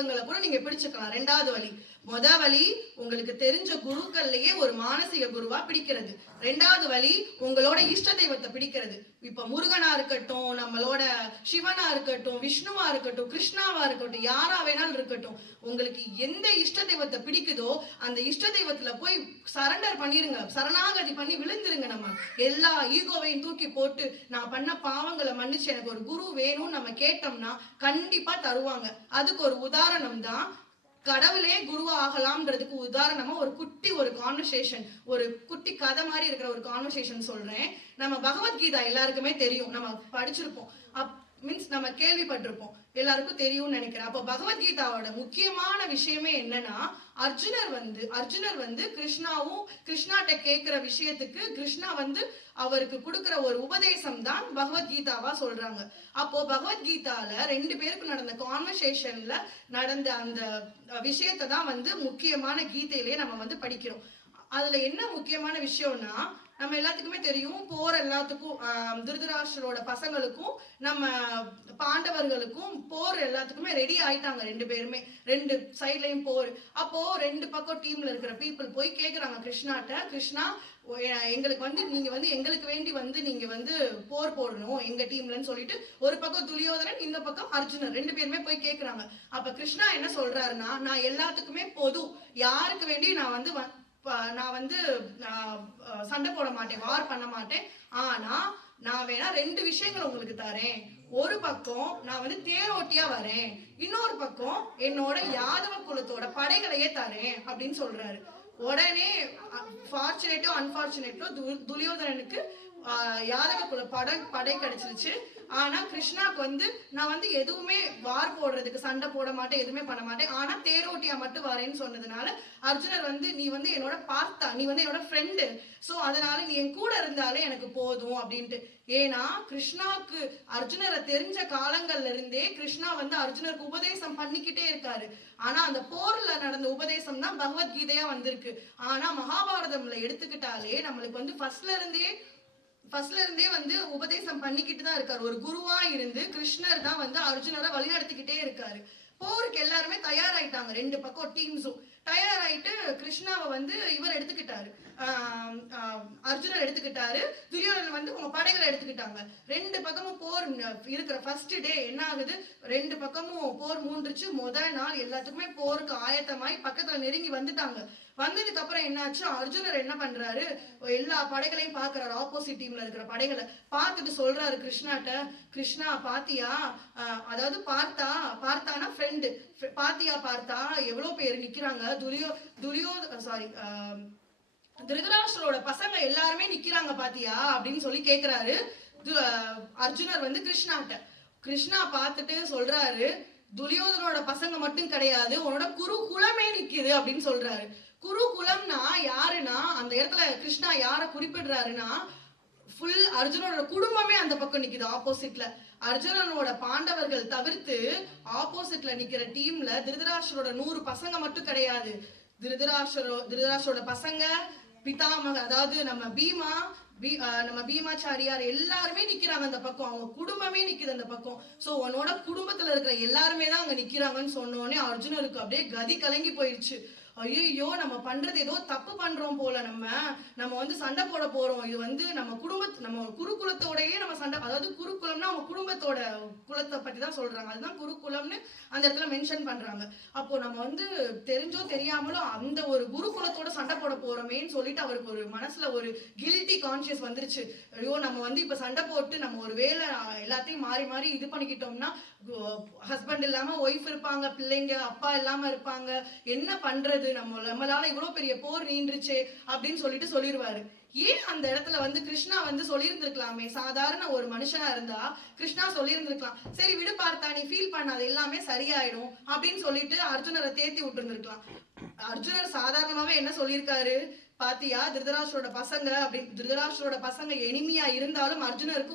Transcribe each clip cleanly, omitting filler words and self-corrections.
தெய்வங்களை கூட நீங்க பிடிச்சுக்கலாம். ரெண்டாவது வழி. முத வழி உங்களுக்கு தெரிஞ்ச குருக்கள்லயே ஒரு மானசீக குருவா பிடிக்கிறது. ரெண்டாவது வழி உங்களோட இஷ்ட தெய்வத்தை பிடிக்கிறது. இப்ப முருகனா இருக்கட்டும், நம்மளோட சிவனா இருக்கட்டும், விஷ்ணுவா இருக்கட்டும், கிருஷ்ணாவா இருக்கட்டும், யாரா வேணாலும் இருக்கட்டும், உங்களுக்கு எந்த இஷ்ட தெய்வத்தை பிடிக்குதோ அந்த இஷ்ட தெய்வத்துல போய் சரண்டர் பண்ணிருங்க, சரணாகதி பண்ணி விழுந்துருங்க. நம்ம எல்லா ஈகோவையும் தூக்கி போட்டு நான் பண்ண பாவங்களை மன்னிச்சு எனக்கு ஒரு குரு வேணும்னு நம்ம கேட்டோம்னா கண்டிப்பா தருவாங்க. அதுக்கு ஒரு உதாரணம் தான் கடவுளே குருவா ஆகலாம்ன்றதுக்கு உதாரணமா ஒரு கான்வர்சேஷன், ஒரு குட்டி கதை மாதிரி இருக்கிற ஒரு கான்வர்சேஷன் சொல்றேன். நம்ம பகவத்கீதா எல்லாருக்குமே தெரியும், நம்ம படிச்சிருப்போம், மீன்ஸ் நம்ம கேள்விப்பட்டிருப்போம், எல்லாருக்கும் தெரியும்னு நினைக்கிறேன். அப்போ பகவத்கீதாவோட முக்கியமான விஷயமே என்னன்னா, அர்ஜுனர் வந்து கிருஷ்ணாட்ட கேட்கிற விஷயத்துக்கு கிருஷ்ணா வந்து அவருக்கு கொடுக்கிற ஒரு உபதேசம் தான் பகவத்கீதாவா சொல்றாங்க. அப்போ பகவத்கீதால 2 பேருக்கு நடந்த கான்வர்சேஷன்ல நடந்த அந்த விஷயத்தை தான் வந்து முக்கியமான கீதையிலேயே நம்ம வந்து படிக்கிறோம். அதுல என்ன முக்கியமான விஷயம்னா, நம்ம எல்லாத்துக்குமே தெரியும், போர் எல்லாத்துக்கும் திருதராஷ்டிரோட பசங்களுக்கும் நம்ம பாண்டவர்களுக்கும் போர் எல்லாத்துக்குமே ரெடி ஆயிட்டாங்க. 2 பேருமே 2 சைட்லயும் போர். அப்போ 2 பக்கம் டீம்ல இருக்கிற பீப்புள் போய் கேக்குறாங்க கிருஷ்ணாட்ட, கிருஷ்ணா எங்களுக்கு வந்து நீங்க வந்து எங்களுக்கு வேண்டி வந்து நீங்க வந்து போர் போடணும் எங்க டீம்லன்னு சொல்லிட்டு ஒரு பக்கம் துரியோதனன், இந்த பக்கம் அர்ஜுனன் 2 பேருமே போய் கேக்குறாங்க. அப்ப கிருஷ்ணா என்ன சொல்றாருன்னா, நான் எல்லாத்துக்குமே பொது, யாருக்கு வேண்டி நான் வந்து சண்டை போட மாட்டேன், வார் பண்ண மாட்டேன். ஆனா நான் வேணா 2 விஷயங்கள் உங்களுக்கு தரேன். ஒரு பக்கம் நான் வந்து தேரோட்டியா வரேன், இன்னொரு பக்கம் என்னோட யாதவ குலத்தோட படைகளையே தரேன் அப்படின்னு சொல்றாரு. உடனே ஃபார்ச்சுனேட்டோ அன்பார்ச்சுனேட்டோ துரியோதனனுக்கு யாதவ குல படை கிடைச்சிருச்சு. ஆனா கிருஷ்ணாக்கு வந்து நான் வந்து எதுவுமே வார் போடுறதுக்கு சண்டை போட மாட்டேன், எதுவுமே பண்ண மாட்டேன், ஆனா தேரோட்டியா மட்டும் வரேன்னு சொன்னதுனால அர்ஜுனர் வந்து நீ வந்து என்னோட பார்த்தா, நீ வந்து என்னோட ஃப்ரெண்டு, சோ அதனால நீ என் கூட இருந்தாலே எனக்கு போதும் அப்படின்ட்டு. ஏன்னா கிருஷ்ணாக்கு அர்ஜுனரை தெரிஞ்ச காலங்கள்ல இருந்தே கிருஷ்ணா வந்து அர்ஜுனருக்கு உபதேசம் பண்ணிக்கிட்டே இருக்காரு. ஆனா அந்த போர்ல நடந்த உபதேசம் தான் பகவத்கீதையா வந்திருக்கு. ஆனா மகாபாரதம்ல எடுத்துக்கிட்டாலே நம்மளுக்கு வந்து ஃபர்ஸ்ட்ல இருந்தே வந்து உபதேசம் பண்ணிக்கிட்டு தான் இருக்காரு. ஒரு குருவா இருந்து கிருஷ்ணர் தான் வந்து அர்ஜுனரை வழிநடத்திக்கிட்டே இருக்காரு. போருக்கு எல்லாருமே தயாராயிட்டாங்க, 2 பக்கம் டீம்ஸும் தயாராயிட்டு கிருஷ்ணாவை வந்து இவர் எடுத்துக்கிட்டாரு, அர்ஜுனர் எடுத்துக்கிட்டாரு, துரியோதனன் வந்து உங்க படைகளை எடுத்துக்கிட்டாங்க. 2 பக்கமும் போர் இருக்கிற ஃபர்ஸ்ட் டே என்ன ஆகுது, 2 பக்கமும் போர் மூண்டுச்சு. முதல் நாள் எல்லாத்துக்குமே போருக்கு ஆயத்தமாய் பக்கத்துல நெருங்கி வந்துட்டாங்க. வந்ததுக்கு அப்புறம் என்னாச்சு, அர்ஜுனர் என்ன பண்றாரு, எல்லா படைகளையும் பாக்குறாரு, ஆப்போசிட் டீம்ல இருக்கிற படைகளை பார்த்துட்டு சொல்றாரு கிருஷ்ணாட்ட, கிருஷ்ணா பாத்தியா, அதாவது பார்த்தானா ஃப்ரெண்டு, பாத்தியா பார்த்தா எவ்வளவு பேர் நிக்கிறாங்க, திருதராஷ்டிரோட பசங்க எல்லாருமே நிக்கிறாங்க பாத்தியா அப்படின்னு சொல்லி கேக்குறாரு அர்ஜுனர் வந்து கிருஷ்ணாட்ட. கிருஷ்ணா பார்த்துட்டு சொல்றாரு, துரியோதனோட பசங்க மட்டும் கிடையாது, உன்னோட குரு குலமே நிக்குது அப்படின்னு சொல்றாரு. குரு குலம்னா யாருன்னா, அந்த இடத்துல கிருஷ்ணா யார குறிப்பிடுறாருன்னா, ஃபுல் அர்ஜுனோட குடும்பமே அந்த பக்கம் நிக்குது ஆப்போசிட்ல. அர்ஜுனனோட பாண்டவர்கள் தவிர்த்து ஆப்போசிட்ல நிக்கிற டீம்ல திருதராஷ்டிரோட 100 பசங்க மட்டும் கிடையாது. திருதராஷ்டிரோட பசங்க, பிதாமக அதாவது நம்ம பீமாச்சாரியார் எல்லாருமே நிக்கிறாங்க அந்த பக்கம், அவங்க குடும்பமே நிக்குது அந்த பக்கம். சோ உன்னோட குடும்பத்துல இருக்கிற எல்லாருமே தான் அங்க நிக்கிறாங்கன்னு சொன்னோடனே அர்ஜுனருக்கு அப்படியே கதி கலங்கி போயிடுச்சு. ஐயோ நம்ம பண்றது ஏதோ தப்பு பண்றோம் போல, நம்ம வந்து சண்டை போட போறோம், இது வந்து நம்ம குருகுலத்தோடயே நம்ம சண்டை, அதாவது குருகுலம்னா அவங்க குடும்பத்தோட குலத்தை பத்தி தான் சொல்றாங்க, அதுதான் குருகுலம்னு அந்த இடத்துல மென்ஷன் பண்றாங்க. அப்போ நம்ம வந்து தெரிஞ்சோ தெரியாமலோ அந்த ஒரு குருகுலத்தோட சண்டை போட போறோமேன்னு சொல்லிட்டு அவருக்கு ஒரு மனசுல ஒரு கில்ட்டி கான்சியஸ் வந்துருச்சு. ஐயோ நம்ம வந்து இப்ப சண்டை போட்டு நம்ம ஒரு வேலை எல்லாத்தையும் மாறி மாறி இது பண்ணிக்கிட்டோம்னா, ஹஸ்பண்ட் இல்லாம ஒய்ஃப் இருப்பாங்க, பிள்ளைங்க அப்பா இல்லாம இருப்பாங்க, என்ன பண்றது, நம்மளால இவ்வளவு பெரிய போர் நீண்டுருச்சே அப்படின்னு சொல்லிடுவாரு. ஏன் அந்த இடத்துல வந்து கிருஷ்ணா வந்து சொல்லியிருந்திருக்கலாமே, சாதாரண ஒரு மனுஷனா இருந்தா கிருஷ்ணா சொல்லியிருந்திருக்கலாம், சரி விடு பார்த்தா நீ ஃபீல் பண்ணாது எல்லாமே சரியாயிடும் அப்படின்னு சொல்லிட்டு அர்ஜுனரை தேத்தி விட்டு இருந்திருக்கலாம். அர்ஜுனர் சாதாரணமாவே என்ன சொல்லியிருக்காரு, பாத்தியா திருதராஷ்டிரோட பசங்க அப்படின்னு, திருதராஷ்டிரோட பசங்க எனிமியா இருந்தாலும் அர்ஜுனருக்கு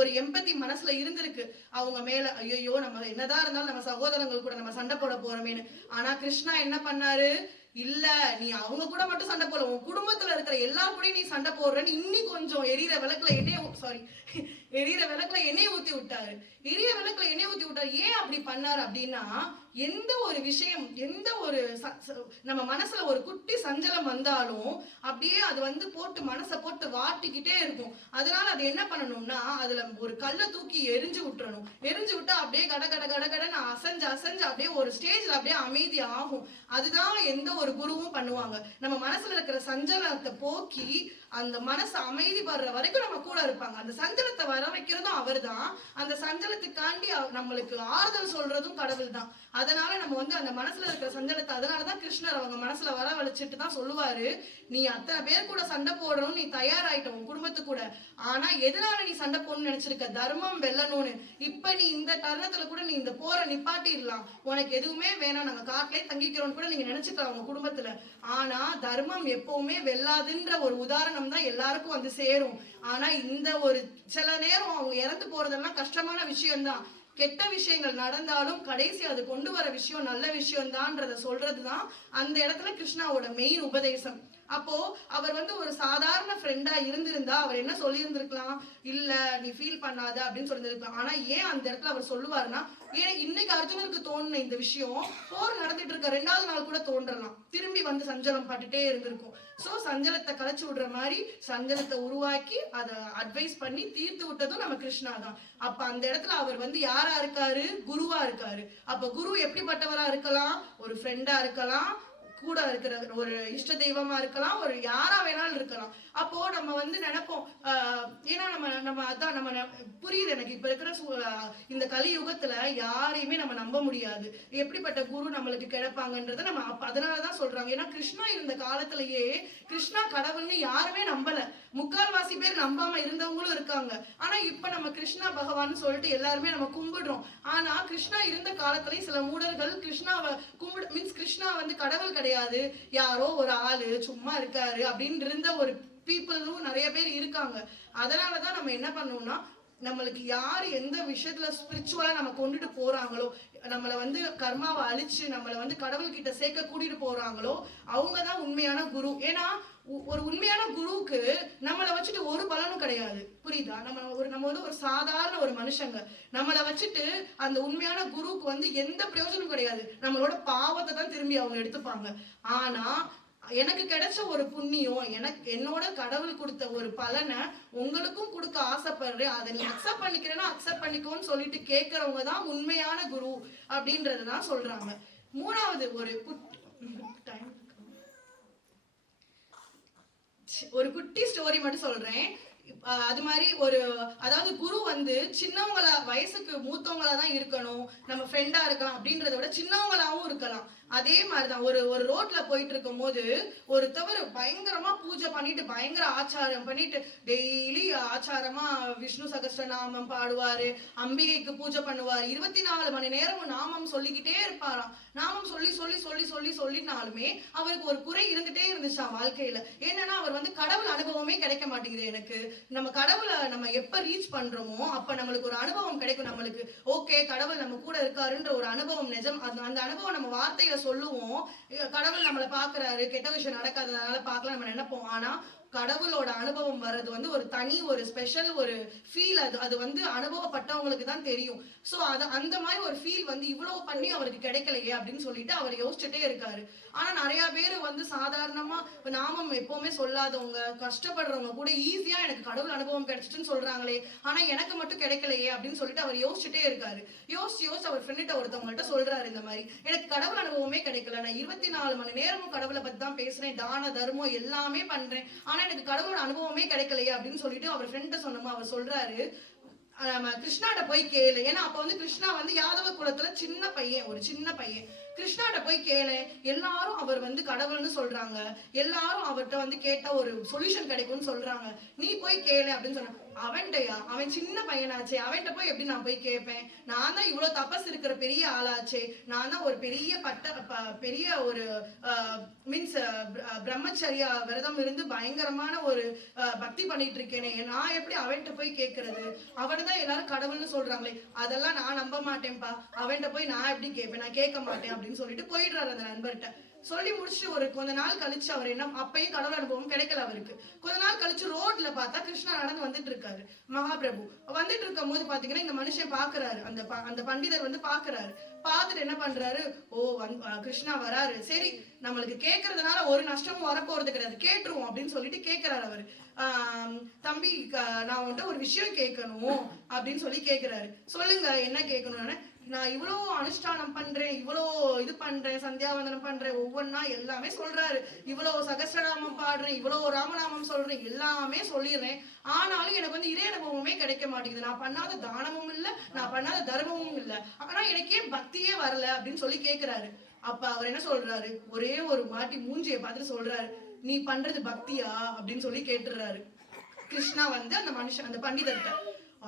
ஒரு எம்பத்தி மனசுல இருந்திருக்கு அவங்க மேல. ஐயோ நம்ம என்னதான் இருந்தாலும் நம்ம சகோதரங்கள் கூட நம்ம சண்டை போட போறோமேனு. ஆனா கிருஷ்ணா என்ன பண்ணாரு, இல்ல நீ அவங்க கூட மட்டும் சண்டை போட, உன் குடும்பத்துல இருக்கிற எல்லா கூடயும் நீ சண்டை போடுறன்னு இன்னி கொஞ்சம் எரியிற விளக்குல எண்ணெய் ஊத்தி விட்டாரு. ஏன் அப்படி பண்ணாரு அப்படின்னா, எந்த ஒரு விஷயம், எந்த ஒரு நம்ம மனசுல ஒரு குட்டி சஞ்சலம் வந்தாலும் அப்படியே அது வந்து போட்டு மனசை போட்டு வாட்டிக்கிட்டே இருக்கும். அதனால அது என்ன பண்ணணும்னா, அதுல ஒரு கல்லை தூக்கி எரிஞ்சு விட்டுறணும். எரிஞ்சு விட்டா அப்படியே கட கட கட கடன்னு அசைஞ்சு அசைஞ்சு அப்படியே ஒரு ஸ்டேஜ்ல அப்படியே அமைதி ஆகும். அதுதான் எந்த ஒரு குருவும் பண்ணுவாங்க. நம்ம மனசுல இருக்கிற சஞ்சலத்தை போக்கி அந்த மனசு அமைதி படுற வரைக்கும் நம்ம கூட இருப்பாங்க. அந்த சஞ்சலத்தை வர வைக்கிறதும் அவர் தான். அந்த சஞ்சலத்துக்காண்டி நம்மளுக்கு ஆறுதல் சொல்றதும் கடவுள் தான். அதனால நம்ம வந்து அந்த மனசுல இருக்கிற சஞ்சலத்தை, அதனாலதான் கிருஷ்ணர் அவங்க மனசுல வர வளைச்சிட்டு தான் சொல்லுவாரு, நீ அத்தனை பேர் கூட சண்டை போடணும், நீ தயாராயிட்ட உன் குடும்பத்து கூட. ஆனா எதனால நீ சண்டை போடணும்னு நினைச்சிருக்க? தர்மம் வெல்லணும்னு. இப்ப நீ இந்த தருணத்துல கூட நீ இந்த போரை நிப்பாட்டிடலாம், உனக்கு எதுவுமே வேணாம், நாங்க காட்டிலே தங்கிக்கிறோம்னு கூட நீங்க நினைச்சுக்கலாம் உங்க குடும்பத்துல. ஆனா தர்மம் எப்பவுமே வெல்லாதுன்ற ஒரு உதாரணம் தான் எல்லாருக்கும் வந்து சேரும். ஆனா இந்த ஒரு சில நேரம் அவங்க இறந்து போறதெல்லாம் கஷ்டமான விஷயம்தான். கெட்ட விஷயங்கள் நடந்தாலும் கடைசி அது கொண்டு வர விஷயம் நல்ல விஷயம் தான்றத சொல்றதுதான் அந்த இடத்துல கிருஷ்ணாவோட மெயின் உபதேசம். அப்போ அவர் வந்து ஒரு சாதாரண ஃப்ரெண்டா இருந்திருந்தா அவர் என்ன சொல்லி இருந்திருக்கலாம், இல்ல நீ ஃபீல் பண்ணாத அப்படின்னு சொல்லியிருக்கலாம். ஆனா ஏன் அந்த இடத்துல அவர் சொல்லுவாருன்னா, ஏன் இன்னைக்கு அர்ஜுனருக்கு தோணுன இந்த விஷயம் போர் நடந்துட்டு இருக்க 2வது நாள் கூட தோன்றலாம், திரும்பி வந்து சஞ்சலம் பட்டுட்டே இருந்திருக்கும். சோ சஞ்சலத்தை கலைச்சு விடுற மாதிரி சஞ்சலத்தை உருவாக்கி அதை அட்வைஸ் பண்ணி தீர்த்து விட்டதும் நம்ம கிருஷ்ணா தான். அப்ப அந்த இடத்துல அவர் வந்து யாரா இருக்காரு? குருவா இருக்காரு. அப்ப குரு எப்படிப்பட்டவரா இருக்கலாம்? ஒரு ஃப்ரெண்டா இருக்கலாம், கூட இருக்கிற ஒரு இஷ்ட தெய்வமா இருக்கலாம், ஒரு யாரா வேணாலும் இருக்கலாம். அப்போ நம்ம வந்து நினைப்போம், ஏன்னா நம்ம அதான் நம்ம புரியுது எனக்கு இப்ப இருக்கிற இந்த கலியுகத்துல யாரையுமே நம்ம நம்ப முடியாது, எப்படிப்பட்ட குரு நம்மளுக்கு கிடைப்பாங்கன்றத நம்ம அதனாலதான் சொல்றாங்க. ஏன்னா கிருஷ்ணா இருந்த காலத்திலேயே கிருஷ்ணா கடவுள்னு யாருமே நம்பல, முக்கால்வாசி பேர் நம்பாம இருந்தவங்களும் இருக்காங்க. ஆனா இப்ப நம்ம கிருஷ்ணா பகவான் சொல்லிட்டு எல்லாருமே நம்ம கும்பிடுறோம். ஆனா கிருஷ்ணா இருந்த காலத்திலேயே சில மூடர்கள் கிருஷ்ணாவை மீன்ஸ் கிருஷ்ணா வந்து கடவுள் கிடையாது, யாரோ ஒரு ஆளு சும்மா இருக்காரு அப்படின்னு இருந்த ஒரு பீப்புளும் நிறைய பேர் இருக்காங்க. அதனாலதான் நம்ம என்ன பண்ணோம்னா, நம்மளுக்கு யாரு எந்த விஷயத்துல ஸ்பிரிச்சுவலா நம்ம கொண்டுட்டு போறாங்களோ, நம்மளை வந்து கர்மாவை அழிச்சு நம்மளை வந்து கடவுள் கிட்ட சேர்க்க கூட்டிட்டு போறாங்களோ அவங்கதான் உண்மையான குரு. ஏன்னா ஒரு உண்மையான குருவுக்கு நம்மளை வச்சுட்டு ஒரு பலனும் கிடையாது, புரியுதா? நம்ம வந்து ஒரு சாதாரண ஒரு மனுஷங்க, நம்மளை வச்சுட்டு அந்த உண்மையான குருவுக்கு வந்து எந்த பிரயோஜனமும் கிடையாது. நம்மளோட பாவத்தை தான் திரும்பி அவங்க எடுத்துப்பாங்க. ஆனா எனக்கு கிடைச்ச ஒரு புண்ணியம், என்னோட கடவுள் கொடுத்த ஒரு பலனை உங்களுக்கும் கொடுக்க ஆசைப்படுறேன், அதை நீ அக்செப்ட் பண்ணிக்கிறேன்னா அக்செப்ட் பண்ணிக்கோன்னு சொல்லிட்டு கேட்கறவங்க தான் உண்மையான குரு அப்படின்றதுதான் சொல்றாங்க. 3வது ஒரு குட்டி ஸ்டோரி மட்டும் சொல்றேன். அது மாதிரி அதாவது குரு வந்து சின்னவங்களா, வயசுக்கு மூத்தவங்களா தான் இருக்கணும், நம்ம ஃப்ரெண்டா இருக்கலாம் அப்படின்றத விட சின்னவங்களாவும் இருக்கலாம். அதே மாதிரிதான் ஒரு ரோட்ல போயிட்டு இருக்கும் போது ஒருத்தவர் பயங்கரமா பூஜை பண்ணிட்டு பயங்கர ஆச்சாரம் பண்ணிட்டு டெய்லி ஆச்சாரமா விஷ்ணு சகஸ்ரநாமம் பாடுவாரு, அம்பிகைக்கு பூஜை பண்ணுவாரு, 24 மணி நேரமும் நாமம் சொல்லிக்கிட்டே இருப்பாராம். நாமம் சொல்லி சொல்லி சொல்லி சொல்லி சொல்லினாலுமே அவருக்கு ஒரு குறை இருந்துட்டே இருந்துச்சாம் வாழ்க்கையில. என்னன்னா அவர் வந்து கடவுள் அனுபவமே கிடைக்க மாட்டேங்குது. எனக்கு நம்ம கடவுளை நம்ம எப்ப ரீச் பண்றோமோ அப்ப நம்மளுக்கு ஒரு அனுபவம் கிடைக்கும். நம்மளுக்கு ஓகே கடவுள் நம்ம கூட இருக்காருன்ற ஒரு அனுபவம் நிஜம். அந்த அனுபவம் நம்ம வார்த்தையில சொல்லுவோம். கடவுள் நம்மளை பாக்குறாரு, கெட்ட விஷயம் நடக்காதனால பாக்கல நம்ம நினைப்போம். ஆனா கடவுளோட அனுபவம் வர்றது வந்து ஒரு தனி ஒரு ஸ்பெஷல் ஒரு ஃபீல். அது வந்து அனுபவப்பட்டவங்களுக்கு தான் தெரியும். சோ அந்த மாதிரி ஒரு ஃபீல் வந்து இவ்வளவு பண்ணி அவருக்கு கிடைக்கலையே அப்படின்னு சொல்லிட்டு அவர் யோசிச்சுட்டே இருக்காரு. ஆனா நிறைய பேர் வந்து சாதாரணமா நாமம் எப்பவுமே சொல்லாதவங்க, கஷ்டப்படுறவங்க கூட ஈஸியா எனக்கு கடவுள் அனுபவம் கிடைச்சிட்டுன்னு சொல்றாங்களே, ஆனா எனக்கு மட்டும் கிடைக்கலையே அப்படின்னு சொல்லிட்டு அவர் யோசிச்சுட்டே இருக்காரு. யோசிச்சு அவர் ஃப்ரெண்ட்ட ஒருத்தவங்கள்ட்ட சொல்றாரு, இந்த மாதிரி எனக்கு கடவுள் அனுபவமே கிடைக்கல, நான் 24 மணி நேரமும் கடவுளை பத்தி தான் பேசுறேன், தான தர்மம் எல்லாமே பண்றேன், ஆனா எனக்கு கடவுளோட அனுபவமே கிடைக்கலையே அப்படின்னு சொல்லிட்டு அவர் ஃப்ரெண்ட்ட சொன்னோமா அவர் சொல்றாரு, நம்ம கிருஷ்ணாட்ட போய் கேளு. ஏன்னா அப்ப வந்து கிருஷ்ணா வந்து யாதவ குலத்துல ஒரு சின்ன பையன். கிருஷ்ணாட்ட போய் கேளு, எல்லாரும் அவர் வந்து கடவுள்னு சொல்றாங்க, எல்லாரும் அவர்கிட்ட வந்து கேட்டா ஒரு சொல்யூஷன் கிடைக்கும்னு சொல்றாங்க, நீ போய் கேளு அப்படின்னு சொன்ன. அவன்கிட்டயா? அவன் சின்ன பையனாச்சே, அவன்கிட்ட போய் எப்படி நான் போய் கேட்பேன்? நான் தான் இவ்வளவு தபஸ் இருக்கிற பெரிய ஆளாச்சே, நான் தான் ஒரு பெரிய ஒரு மீன்ஸ் பிரம்மச்சரியா விரதம் இருந்து பயங்கரமான ஒரு பக்தி பண்ணிட்டு இருக்கேனே, நான் எப்படி அவன்கிட்ட போய் கேட்கறது? அவன்தான் எல்லாரும் கடவுள்னு சொல்றாங்களே, அதெல்லாம் நான் நம்ப மாட்டேன்ப்பா, அவன்கிட்ட போய் நான் எப்படி கேட்பேன், நான் கேட்க மாட்டேன் அப்படின்னு சொல்லிட்டு போயிடுறாரு அந்த நண்பர்கிட்ட. சொல்லி முடிச்சு ஒரு கொஞ்ச நாள் கழிச்சு அவர் என்ன, அப்பயும் கடவுள் அனுபவம் கிடைக்கல அவருக்கு. கொஞ்ச நாள் கழிச்சு ரோட்ல பார்த்தா கிருஷ்ணா நடந்து வந்துட்டு இருக்காரு. மகாபிரபு வந்துட்டு இருக்கும் போது பாத்தீங்கன்னா இந்த மனுஷன் பாக்குறாரு, அந்த பண்டிதர் வந்து பாக்குறாரு. பார்த்துட்டு என்ன பண்றாரு, ஓ கிருஷ்ணா வராரு, சரி நம்மளுக்கு கேட்கறதுனால ஒரு நஷ்டமும் வரப்போறது கிடையாது, கேட்டுருவோம் அப்படின்னு சொல்லிட்டு கேட்கிறாரு அவரு. தம்பி நான் உன்கிட்ட ஒரு விஷயம் கேட்கணும் அப்படின்னு சொல்லி கேட்கிறாரு. சொல்லுங்க என்ன கேட்கணும்னு. நான் இவ்வளோ அனுஷ்டானம் பண்றேன், இவ்வளோ இது பண்றேன், சந்தியாவந்தனம் பண்றேன், ஒவ்வொன்னா எல்லாமே சொல்றாரு. இவ்வளோ சகஸ்ரநாமம் பாடுறேன், இவ்வளோ ராமநாமம் சொல்றேன், எல்லாமே சொல்லிடுறேன். ஆனாலும் எனக்கு வந்து இறை அனுபவமே கிடைக்க மாட்டேங்குது. நான் பண்ணாத தானமும் இல்லை, நான் பண்ணாத தர்மமும் இல்லை, ஆனா எனக்கே பக்தியே வரல அப்படின்னு சொல்லி கேட்கிறாரு. அப்ப அவர் என்ன சொல்றாரு, ஒரே ஒரு மாட்டி மூஞ்சியை பார்த்துட்டு சொல்றாரு, நீ பண்றது பக்தியா அப்படின்னு சொல்லி கேட்டுறாரு கிருஷ்ணா வந்து அந்த மனுஷன், அந்த பண்டிதர்கிட்ட.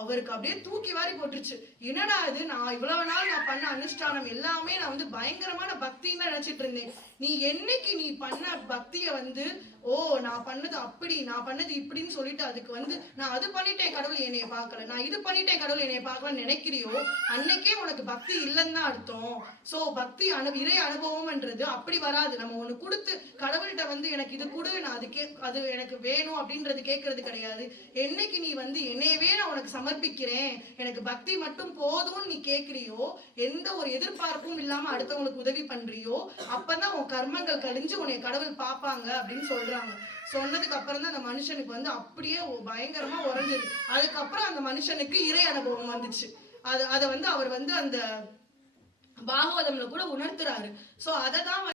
அவருக்கு அப்படியே தூக்கி வாரி போட்டுருச்சு. என்னடா இது, நான் இவ்வளவு நாள் நான் பண்ண அனுஷ்டானம் எல்லாமே நான் வந்து பயங்கரமான பக்தின்னு நினைச்சிட்டு இருந்தேன். நீ என்னைக்கு நீ பண்ண பக்திய வந்து, ஓ நான் பண்ணது அப்படி, நான் பண்ணது இப்படின்னு சொல்லிட்டு அதுக்கு வந்து நான் அது பண்ணிட்டேன் கடவுள் என்னைய பார்க்கல, நான் இது பண்ணிட்டேன் கடவுள் என்னைய பார்க்கலன்னு நினைக்கிறியோ, அன்னைக்கே உனக்கு பக்தி இல்லைன்னு தான் அர்த்தம். சோ பக்தி இறை அனுபவம்ன்றது அப்படி வராது. நம்ம ஒண்ணு கொடுத்து கடவுள்கிட்ட வந்து எனக்கு இது கொடு, நான் அது எனக்கு வேணும் அப்படின்றது கேட்கறது கிடையாது. என்னைக்கு நீ வந்து என்னையவே நான் உனக்கு சமர்ப்பிக்கிறேன், எனக்கு பக்தி மட்டும் போதும்னு நீ கேட்கிறியோ, எந்த ஒரு எதிர்பார்ப்பும் இல்லாம அடுத்தவங்களுக்கு உதவி பண்றியோ, அப்பதான் உன் கர்மங்கள் கழிஞ்சு உன்னை கடவுள் பார்ப்பாங்க அப்படின்னு சொல்றாங்க. சொன்னதுக்கு அப்புறம் தான் அந்த மனுஷனுக்கு வந்து அப்படியே பயங்கரமா உறைஞ்சது. அதுக்கப்புறம் அந்த மனுஷனுக்கு இறை அனுபவம் வந்துச்சு. அதை வந்து அவர் வந்து அந்த பாகவதம்ல கூட உணர்த்துறாரு. சோ அததான்